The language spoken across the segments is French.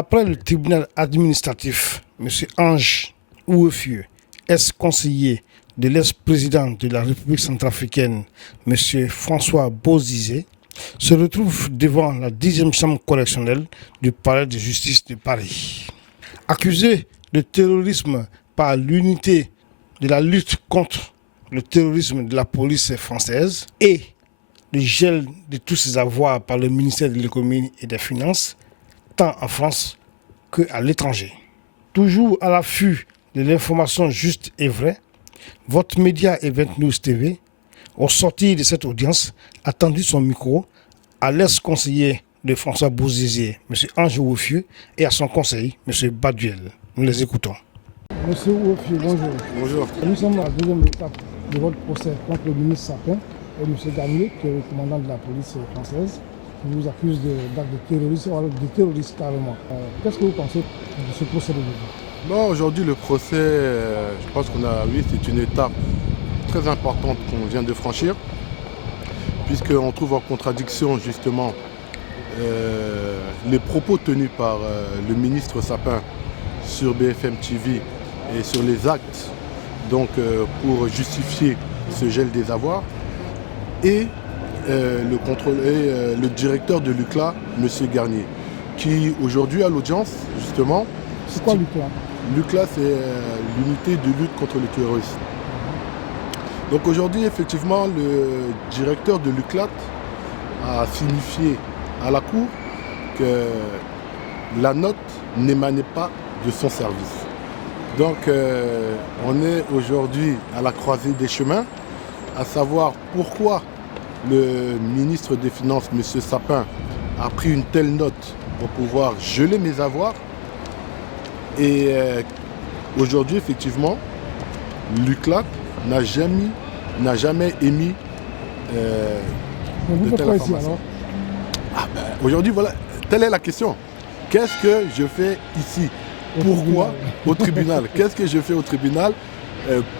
Après le tribunal administratif, M. Ange Ouefieux, ex-conseiller de l'ex-président de la République centrafricaine, M. François Bozizé, se retrouve devant la 10e chambre correctionnelle du palais de justice de Paris. Accusé de terrorisme par l'unité de la lutte contre le terrorisme de la police française et le gel de tous ses avoirs par le ministère de l'économie et des finances, tant en France qu'à l'étranger. Toujours à l'affût de l'information juste et vraie, votre média Event News TV, au sortir de cette audience, a tendu son micro à l'ex-conseiller de François Bozizé, M. Ange Ouefieux, et à son conseiller, M. Baduel. Nous les écoutons. Monsieur Ouefieux, bonjour. Bonjour. Nous sommes à la deuxième étape de votre procès contre le ministre Sapin et M. Garnier, qui est le commandant de la police française, qui vous accuse d'actes de terrorisme, de terrorisme carrément. Qu'est-ce que vous pensez de ce procès d'aujourd'hui? Bon, aujourd'hui, le procès, je pense c'est une étape très importante qu'on vient de franchir, puisqu'on trouve en contradiction justement les propos tenus par le ministre Sapin sur BFM TV et sur les actes donc, pour justifier ce gel des avoirs et le directeur de l'UCLA, M. Garnier, qui aujourd'hui à l'audience justement. C'est quoi l'UCLA? L'UCLA, c'est l'unité de lutte contre le terrorisme. Donc aujourd'hui, effectivement, le directeur de l'UCLA a signifié à la Cour que la note n'émanait pas de son service. Donc on est aujourd'hui à la croisée des chemins, à savoir pourquoi le ministre des Finances, M. Sapin, a pris une telle note pour pouvoir geler mes avoirs. Et aujourd'hui, effectivement, l'UCLA n'a jamais émis de telle information. Aujourd'hui, voilà, telle est la question. Qu'est-ce que je fais ici? Pourquoi au tribunal? Qu'est-ce que je fais au tribunal?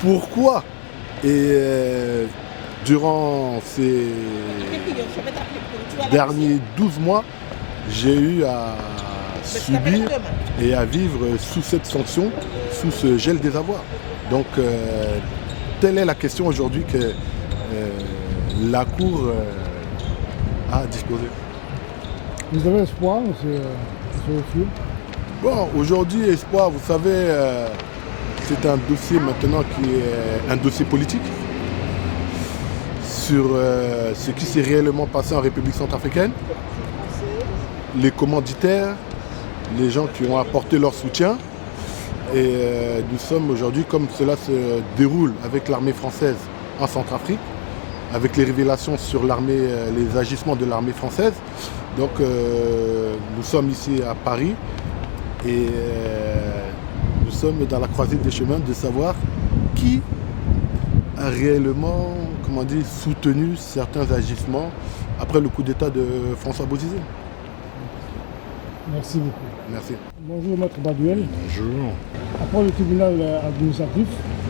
Pourquoi? Et durant ces derniers 12 mois, j'ai eu à subir et à vivre sous cette sanction, sous ce gel des avoirs. Donc, telle est la question aujourd'hui que la Cour a disposé. Vous avez espoir, M. Ouefieux? Bon, aujourd'hui, espoir, vous savez, c'est un dossier maintenant qui est un dossier politique sur ce qui s'est réellement passé en République centrafricaine. Les commanditaires, les gens qui ont apporté leur soutien. Et nous sommes aujourd'hui, comme cela se déroule avec l'armée française en Centrafrique, avec les révélations sur l'armée, les agissements de l'armée française. Donc nous sommes ici à Paris et nous sommes dans la croisée des chemins de savoir qui a réellement, soutenu certains agissements après le coup d'État de François Bozizé. Merci beaucoup. Merci. Bonjour, Maître Baduel. Bonjour. Après le tribunal administratif,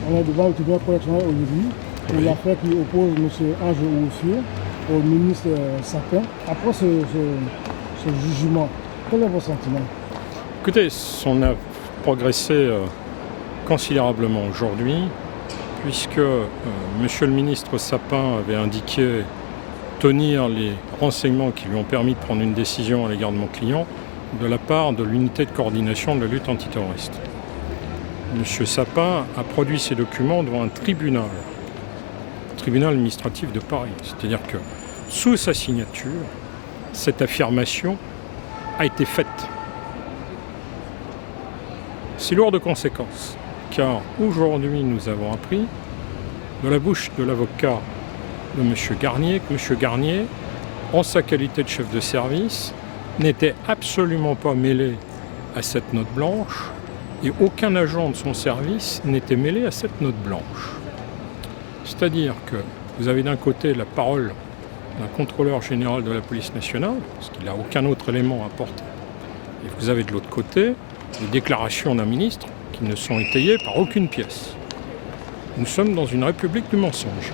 on est devant le tribunal correctionnel aujourd'hui pour l'affaire qui oppose M. Ange Ouefieux au ministre Sapin. Après ce jugement, quel est votre sentiment? Écoutez, on a progressé considérablement aujourd'hui, puisque Monsieur le ministre Sapin avait indiqué tenir les renseignements qui lui ont permis de prendre une décision à l'égard de mon client de la part de l'unité de coordination de la lutte antiterroriste. M. Sapin a produit ces documents devant un tribunal administratif de Paris. C'est-à-dire que, sous sa signature, cette affirmation a été faite. C'est lourd de conséquences, car aujourd'hui nous avons appris de la bouche de l'avocat de M. Garnier que M. Garnier, en sa qualité de chef de service, n'était absolument pas mêlé à cette note blanche et aucun agent de son service n'était mêlé à cette note blanche. C'est-à-dire que vous avez d'un côté la parole d'un contrôleur général de la police nationale, parce qu'il n'a aucun autre élément à apporter, et vous avez de l'autre côté les déclarations d'un ministre qui ne sont étayées par aucune pièce. Nous sommes dans une république du mensonge.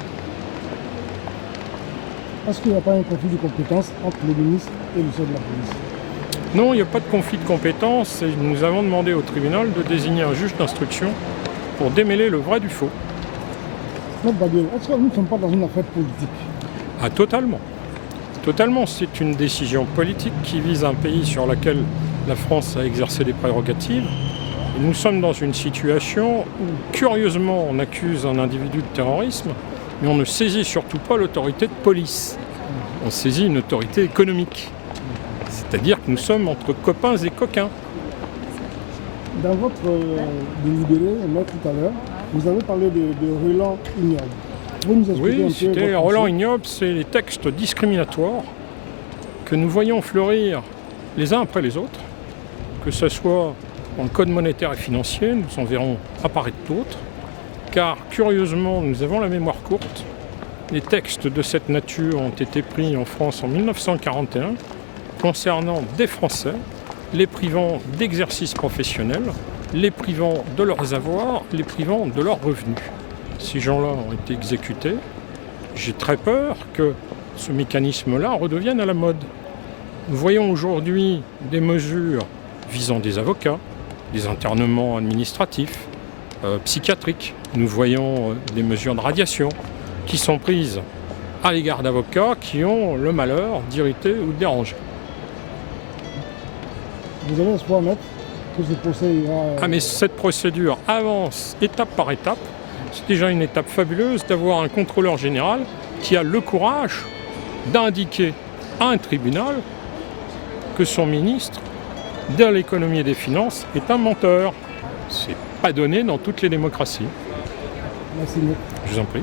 Est-ce qu'il n'y a pas un conflit de compétences entre le ministre et le chef de la police? Non, il n'y a pas de conflit de compétences et nous avons demandé au tribunal de désigner un juge d'instruction pour démêler le vrai du faux. Non, Badiola, est-ce que nous ne sommes pas dans une affaire politique? Ah, totalement. Totalement, c'est une décision politique qui vise un pays sur lequel la France a exercé des prérogatives. Et nous sommes dans une situation où, curieusement, on accuse un individu de terrorisme, mais on ne saisit surtout pas l'autorité de police. On saisit une autorité économique. C'est-à-dire que nous sommes entre copains et coquins. Dans votre délibéré, tout à l'heure, vous avez parlé de Roland Ignoble. Vous nous expliquez un Oui, peu c'était votre Roland pensée? Ignoble, c'est les textes discriminatoires que nous voyons fleurir les uns après les autres, que ce soit dans le Code monétaire et financier, nous en verrons apparaître d'autres, car curieusement, nous avons la mémoire courte. Les textes de cette nature ont été pris en France en 1941, concernant des Français, les privant d'exercice professionnel, les privant de leurs avoirs, les privant de leurs revenus. Ces gens-là ont été exécutés. J'ai très peur que ce mécanisme-là redevienne à la mode. Nous voyons aujourd'hui des mesures visant des avocats, des internements administratifs, psychiatriques. Nous voyons des mesures de radiation qui sont prises à l'égard d'avocats qui ont le malheur d'irriter ou de déranger. Vous avez espoir, maître, que ce procès ira... Ah, mais cette procédure avance étape par étape. C'est déjà une étape fabuleuse d'avoir un contrôleur général qui a le courage d'indiquer à un tribunal que son ministre de l'économie et des finances est un menteur. C'est pas donné dans toutes les démocraties. Merci, maître. Je vous en prie.